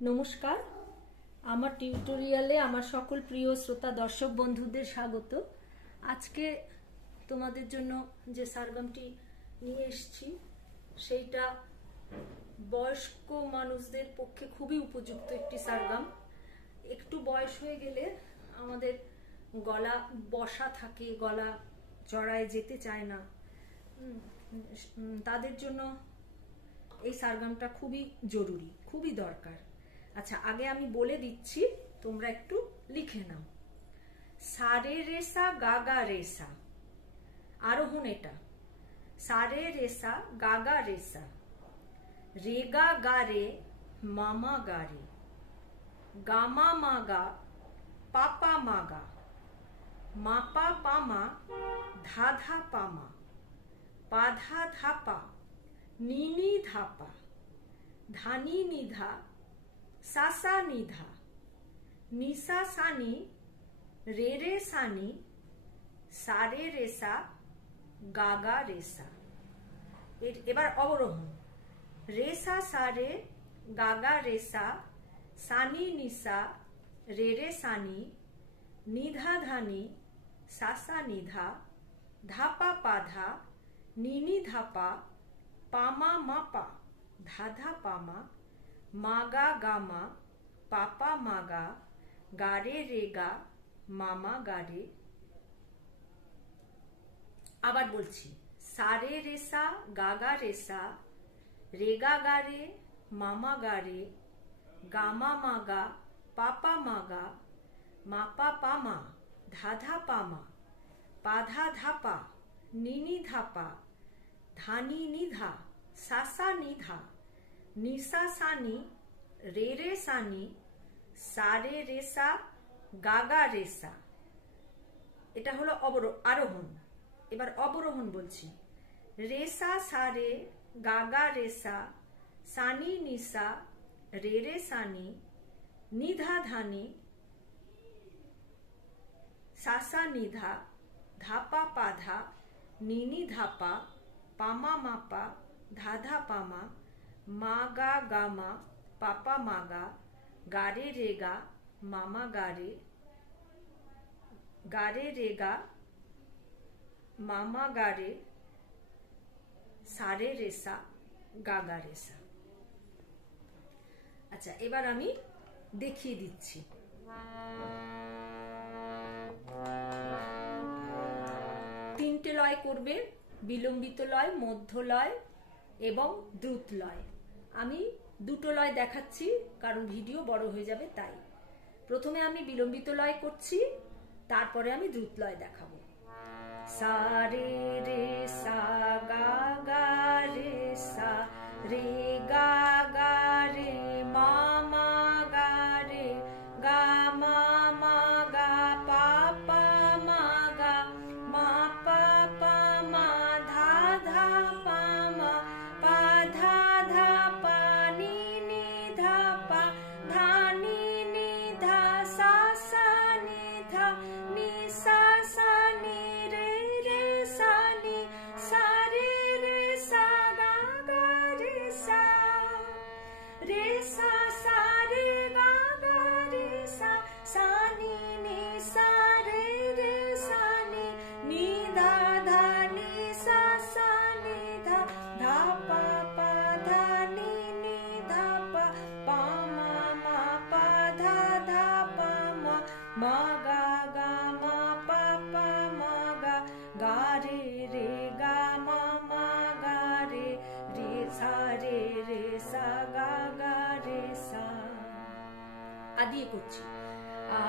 নমস্কার, আমার টিউটোরিয়ালে আমার সকল প্রিয় শ্রোতা দর্শক বন্ধুদের স্বাগত। আজকে তোমাদের জন্য যে সারগামটি নিয়ে এসেছি সেইটা বয়স্ক মানুষদের পক্ষে খুবই উপযুক্ত একটি সারগাম। একটু বয়স হয়ে গেলে আমাদের গলা বসা থাকে, গলা চড়ায় যেতে চায় না, তাদের জন্য এই সারগামটা খুবই জরুরি, খুবই দরকার। আচ্ছা, আগে আমি বলে দিচ্ছি, তোমরা একটু লিখে নাও। সারে রেসা গাগা রেসা, আরোহণ এটা। সারে রেসা গাগা রেসা, রেগা গারে মামা গারে, গামা মাগা পাপা মাগা, মাপা পামা ধাধা পামা, পাধা ধাপা নিনি ধাপা, ধানি নিধা সাসা নিধা, নিসা সানি রে রে সানি, সারে রেসা গাগা রেসা। এবার অবরোহণ। রেসা সারে গাগা রেসা, সানি নিসা রে রে সানি, নিধা ধানি সাসা নিধা, ধাপা পাধা নিনি ধাপা, পামা মাপা ধাধা পামা, মাগা গামা পাপা মাগা, গারে রেগা মামা গারে। আবার বলছি, সারে রেসা গাগা রেসা, রেগা গারে মামা গারে, গামা মাগা পাপা মাগা, মাপা পামা ধাধা পামা, পাধা ধাপা নিনি ধাপা, ধানি নিধা সাসা নিধা, নিসা সানি রে রে সানি, সারে রেসা গাগা রেসা। এটা হলো আরোহণ। এবার অবরোহণ বলছি। রেসা সারে গাগা রেসা, সানি নিসা রে রে সানি, নিধা ধানি সাসা নিধা, ধাপা পাধা নিনি ধাপা, পামা মাপা ধাধা পামা, মাগা গামা পাপা মাগা, গারে রেগা মামা গারে, গারে রেগা মামা গারে, সারে রেসা গাগা রেসা। আচ্ছা, এবার আমি দেখিয়ে দিচ্ছি। তিনটে লয় করবে, বিলম্বিত লয়, মধ্য লয় এবং দ্রুত লয়। আমি দুটো লয় দেখাচ্ছি কারণ ভিডিও বড় হয়ে যাবে, তাই প্রথমে আমি বিলম্বিত লয় করছি, তারপরে আমি দ্রুত লয় দেখাবো। সা রে রে সা গা গা রে সা, রে গা গা রে মা মা গা রে, গা মা মা গা পা পা মা গা, মা পা পা মা ধা ধা পা মা, পা ধা ধা পা নি নি ধা পা, ধা নি নি ধা সা সা নি ধা, নি সা সা নি রে রে সা নি, সা রে রে সা গা গা রে সা, রে সা সা রে গা গা রে সা, সা নি নি সা রে রে সা নি, নি ধা ধা নি সা সা নি ধা, ধা পা পা ধা নি নি ধা পা, পা মা মা পা ধা ধা পা মা, মা গা গা মা পা পা মা গা, গা রে রে গা মা মা গা রে, রে সা রে রে সা গা গা রে সা। আদিয়ে করছি। আ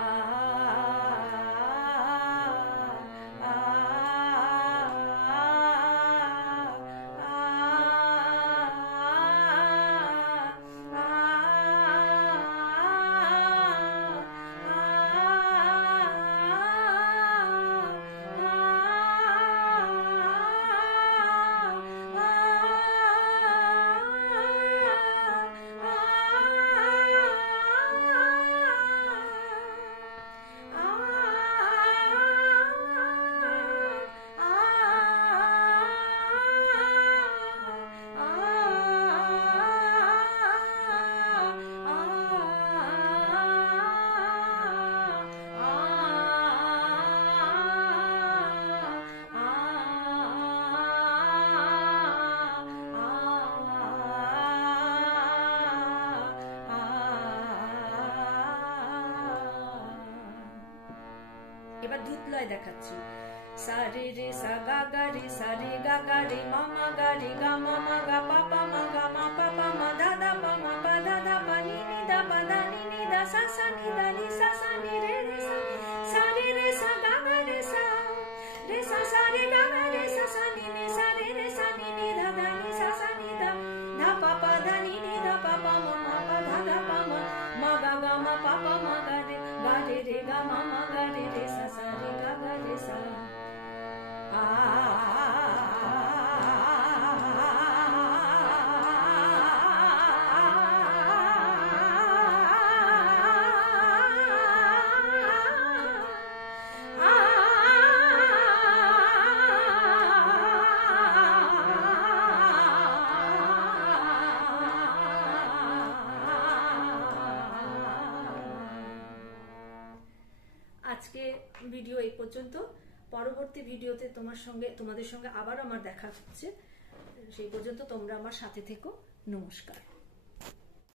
এবার দ্রুত লয় দেখাচ্ছি। সা রে রে সা গা গা রে সা রে গা গা রে মা মা গা রে গা মা মা গা পা পা মা গা মা পা পা মা দা দা পা মা পা দা দা পা নি নি দা পা দা নি নি দা সা সা নি দা নি সা সা নি রে রে সা সা রে রে সা গা গা রে সা সা রে গা গা রে সা সা নি নি সা রে রে সা নি নি দা দা নি সা সা নি দা ধা পা পা দা নি নি দা পা পা মা মা পা ধা ধা পা মা মা গা গা মা পা পা মা গা রে রে গা মা মা গা রে রে সা সা রে গা গা রে সা। আজকে ভিডিও এই পর্যন্ত। পরবর্তী ভিডিওতে তোমাদের সঙ্গে আবার আমার দেখা হচ্ছে। সেই পর্যন্ত তোমরা আমার সাথে থেকো। নমস্কার।